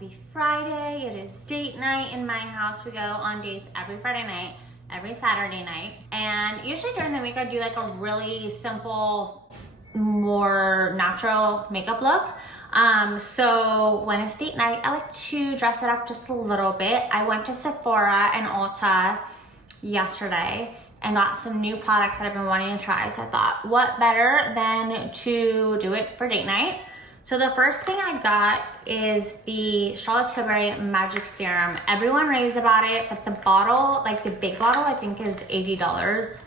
Happy Friday. It is date night in my house. We go on dates every Friday night, every Saturday night. And usually during the week I do like a really simple, more natural makeup look. So when it's date night, I like to dress it up just a little bit. I went to Sephora and Ulta yesterday and got some new products that I've been wanting to try. So I thought, what better than to do it for date night? So the first thing I got is the Charlotte Tilbury Magic Serum. Everyone raves about it, but the bottle, like the big bottle, I think is $80.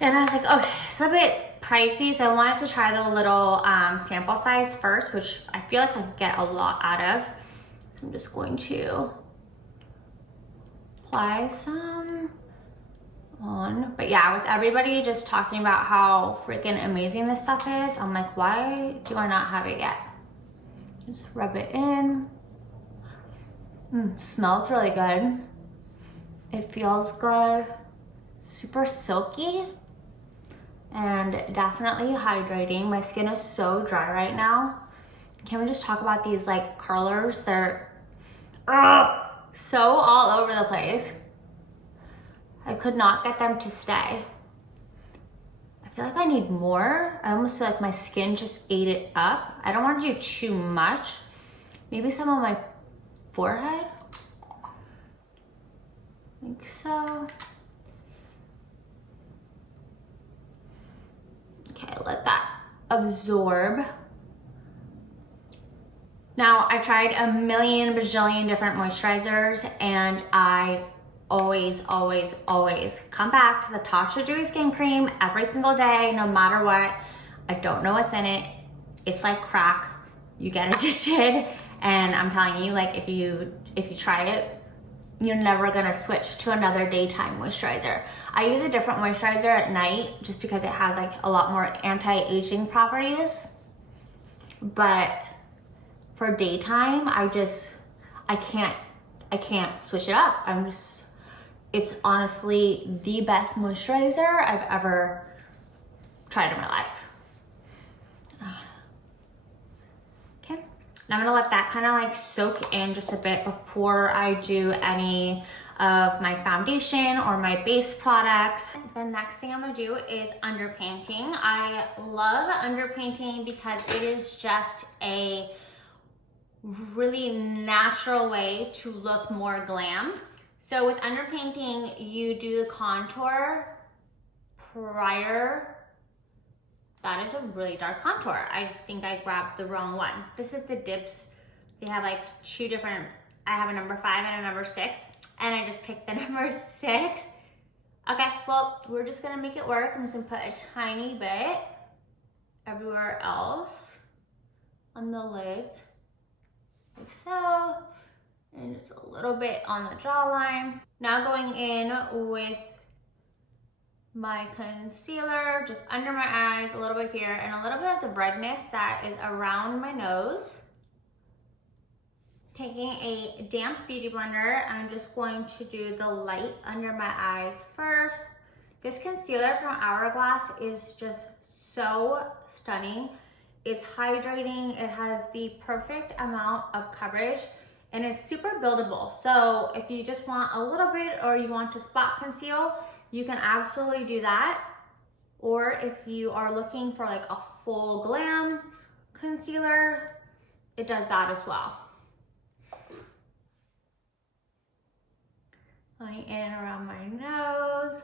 And I was like, okay, it's a bit pricey, so I wanted to try the little sample size first, which I feel like I could get a lot out of. So I'm just going to apply some on. But yeah, with everybody just talking about how freaking amazing this stuff is, I'm like, why do I not have it yet? Just rub it in. Smells really good. It feels good. Super silky and definitely hydrating. My skin is so dry right now. Can we just talk about these like curlers? They're so all over the place. I could not get them to stay. I feel like I need more. I almost feel like my skin just ate it up. I don't want to do too much. Maybe some on my forehead. I think so. Okay, let that absorb. Now, I've tried a million bajillion different moisturizers and I always come back to the Tatcha Dewy Skin Cream every single day, no matter what. I don't know what's in it. It's like crack. You get addicted. And I'm telling you, like if you try it, you're never gonna switch to another daytime moisturizer. I use a different moisturizer at night just because it has like a lot more anti-aging properties. But for daytime, I can't switch it up. It's honestly the best moisturizer I've ever tried in my life. Okay, now I'm gonna let that kind of like soak in just a bit before I do any of my foundation or my base products. The next thing I'm gonna do is underpainting. I love underpainting because it is just a really natural way to look more glam. So with underpainting, you do the contour prior. That is a really dark contour. I think I grabbed the wrong one. This is the dips. They have like two different, I have a number 5 and a number 6, and I just picked the number 6. Okay, well, we're just gonna make it work. I'm just gonna put a tiny bit everywhere else on the lids, like so. And just a little bit on the jawline. Now going in with my concealer, just under my eyes, a little bit here, and a little bit of the redness that is around my nose. Taking a damp beauty blender, I'm just going to do the light under my eyes first. This concealer from Hourglass is just so stunning. It's hydrating, it has the perfect amount of coverage, and it's super buildable. So if you just want a little bit or you want to spot conceal, you can absolutely do that. Or if you are looking for like a full glam concealer, it does that as well. Going in around my nose.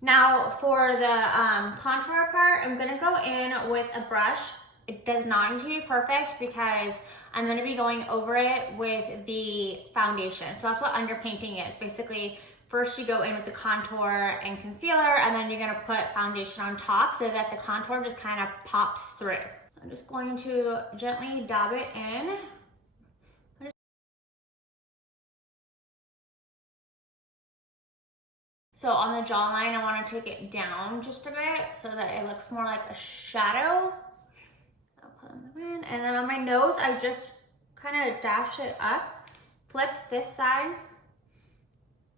Now for the contour part, I'm gonna go in with a brush. It does not need to be perfect because I'm gonna be going over it with the foundation. So that's what underpainting is. Basically, first you go in with the contour and concealer, and then you're gonna put foundation on top so that the contour just kind of pops through. I'm just going to gently dab it in. So on the jawline, I wanna take it down just a bit so that it looks more like a shadow. And then on my nose, I just kind of dash it up, flip this side,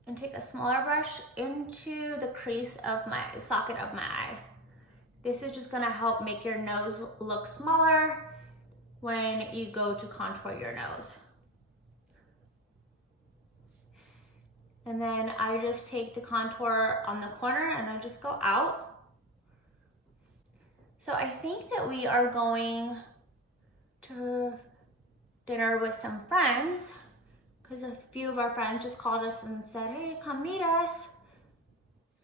and take a smaller brush into the crease of my socket of my eye. This is just gonna help make your nose look smaller when you go to contour your nose. And then I just take the contour on the corner and I just go out. So I think that we are going to dinner with some friends because a few of our friends just called us and said, hey, come meet us.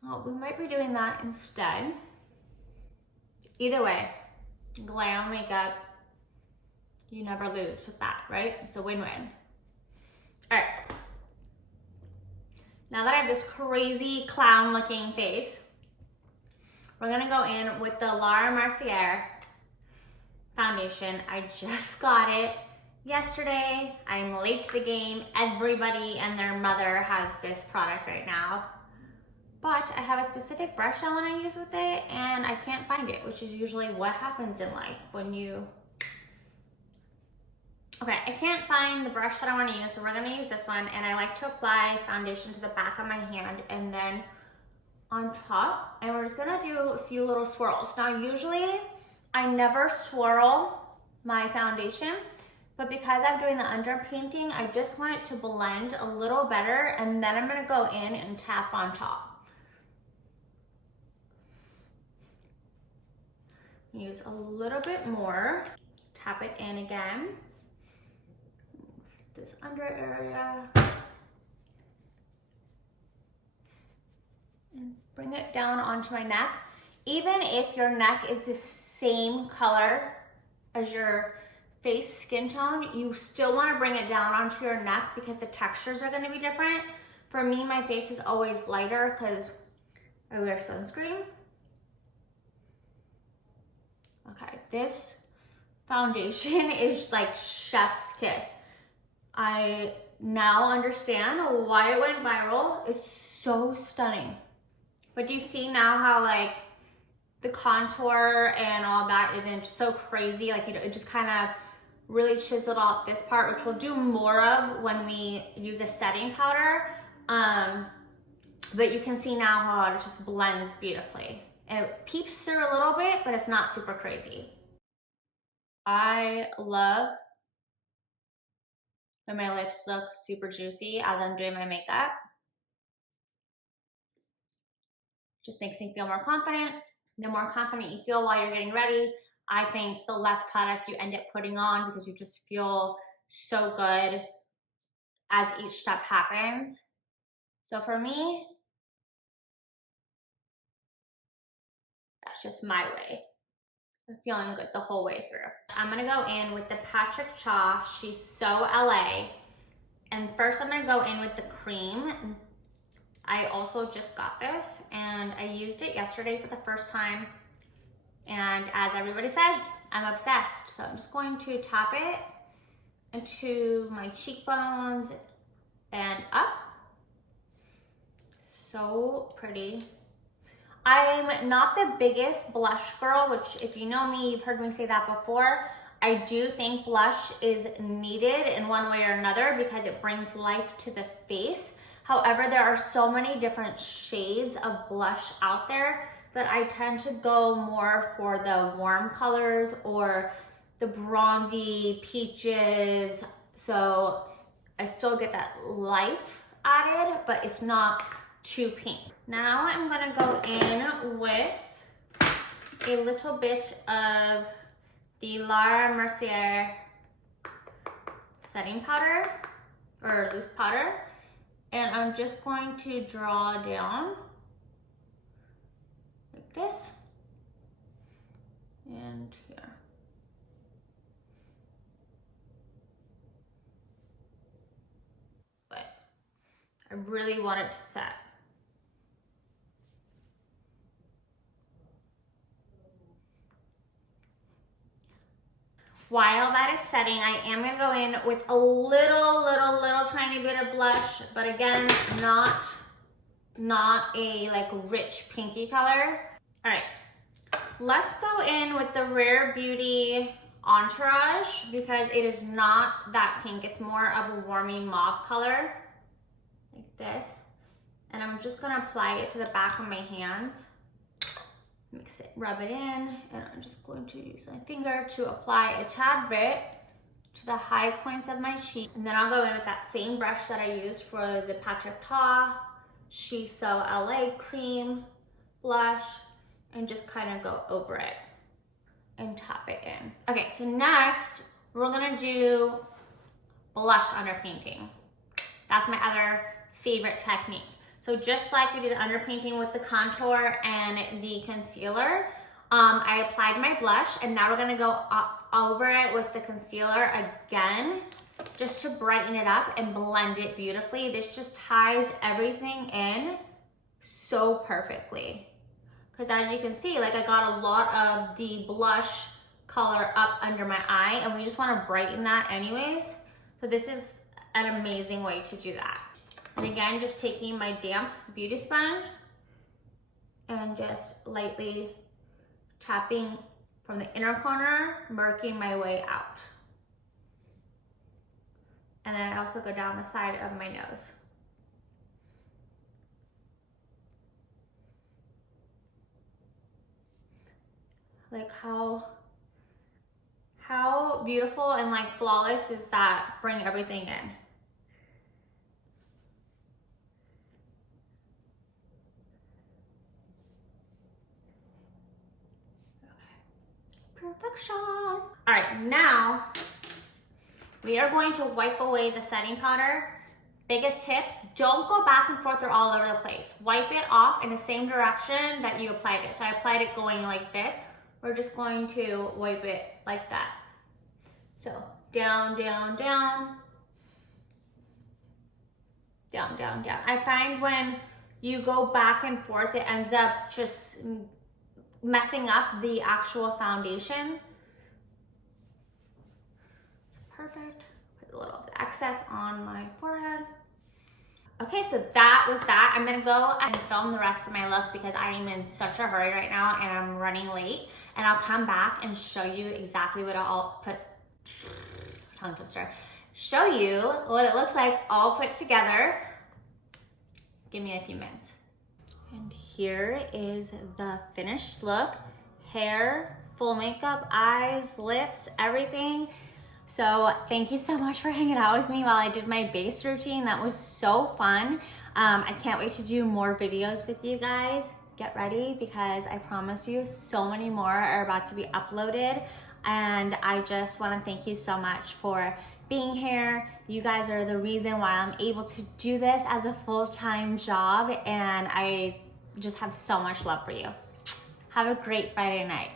So we might be doing that instead. Either way, glam makeup, you never lose with that, right? It's a win-win. All right. Now that I have this crazy clown looking face, we're gonna go in with the Laura Mercier foundation. I just got it yesterday. I'm late to the game. Everybody and their mother has this product right now. But I have a specific brush I wanna use with it and I can't find it, which is usually what happens in life when you... Okay, I can't find the brush that I wanna use, so we're gonna use this one, and I like to apply foundation to the back of my hand and then on top, and we're just gonna do a few little swirls. Now, usually I never swirl my foundation, but because I'm doing the underpainting, I just want it to blend a little better, and then I'm gonna go in and tap on top. Use a little bit more, tap it in again. This under area. And bring it down onto my neck. Even if your neck is the same color as your face skin tone, you still want to bring it down onto your neck because the textures are going to be different. For me, my face is always lighter because I wear sunscreen. Okay, this foundation is like chef's kiss. I now understand why it went viral. It's so stunning. But do you see now how like the contour and all that isn't so crazy? Like, you know, it just kind of really chiseled off this part, which we'll do more of when we use a setting powder. But you can see now how it just blends beautifully. And it peeps through a little bit, but it's not super crazy. I love when my lips look super juicy as I'm doing my makeup. Just makes me feel more confident. The more confident you feel while you're getting ready, I think the less product you end up putting on because you just feel so good as each step happens. So for me, that's just my way of feeling good the whole way through. I'm gonna go in with the Patrick Cha, She's So LA. And first I'm gonna go in with the cream. I also just got this and I used it yesterday for the first time. And as everybody says, I'm obsessed. So I'm just going to tap it into my cheekbones and up. So pretty. I'm not the biggest blush girl, which if you know me, you've heard me say that before. I do think blush is needed in one way or another because it brings life to the face. However, there are so many different shades of blush out there that I tend to go more for the warm colors or the bronzy peaches. So I still get that life added, but it's not too pink. Now I'm gonna go in with a little bit of the Laura Mercier setting powder or loose powder. And I'm just going to draw down like this and here. But I really want it to set. While that is setting, I am gonna go in with a little tiny bit of blush, but again, not a like rich pinky color. All right, let's go in with the Rare Beauty Entourage because it is not that pink. It's more of a warmy mauve color, like this. And I'm just gonna apply it to the back of my hands. Mix it, rub it in, and I'm just going to use my finger to apply a tad bit to the high points of my cheek. And then I'll go in with that same brush that I used for the Patrick Ta Shiso LA cream blush and just kind of go over it and tap it in. Okay, so next we're gonna do blush underpainting. That's my other favorite technique. So just like we did underpainting with the contour and the concealer, I applied my blush and now we're gonna go over it with the concealer again, just to brighten it up and blend it beautifully. This just ties everything in so perfectly. Because as you can see, like I got a lot of the blush color up under my eye and we just wanna brighten that anyways. So this is an amazing way to do that. And again, just taking my damp beauty sponge and just lightly tapping from the inner corner, working my way out. And then I also go down the side of my nose. Like how beautiful and like flawless is that? Bring everything in. Perfection. All right, now we are going to wipe away the setting powder. Biggest tip, don't go back and forth or all over the place. Wipe it off in the same direction that you applied it. So I applied it going like this. We're just going to wipe it like that. So down, down, down, down, down, down. I find when you go back and forth, it ends up just messing up the actual foundation. Perfect. Put a little excess on my forehead. Okay, so that was that. I'm gonna go and film the rest of my look because I am in such a hurry right now and I'm running late. And I'll come back and show you exactly what I'll put, tongue twister, show you what it looks like all put together. Give me a few minutes. And here is the finished look. Hair, full makeup, eyes, lips, everything. So thank you so much for hanging out with me while I did my base routine. That was so fun. I can't wait to do more videos with you guys. Get ready because I promise you so many more are about to be uploaded. And I just want to thank you so much for being here. You guys are the reason why I'm able to do this as a full-time job. And I just have so much love for you. Have a great Friday night.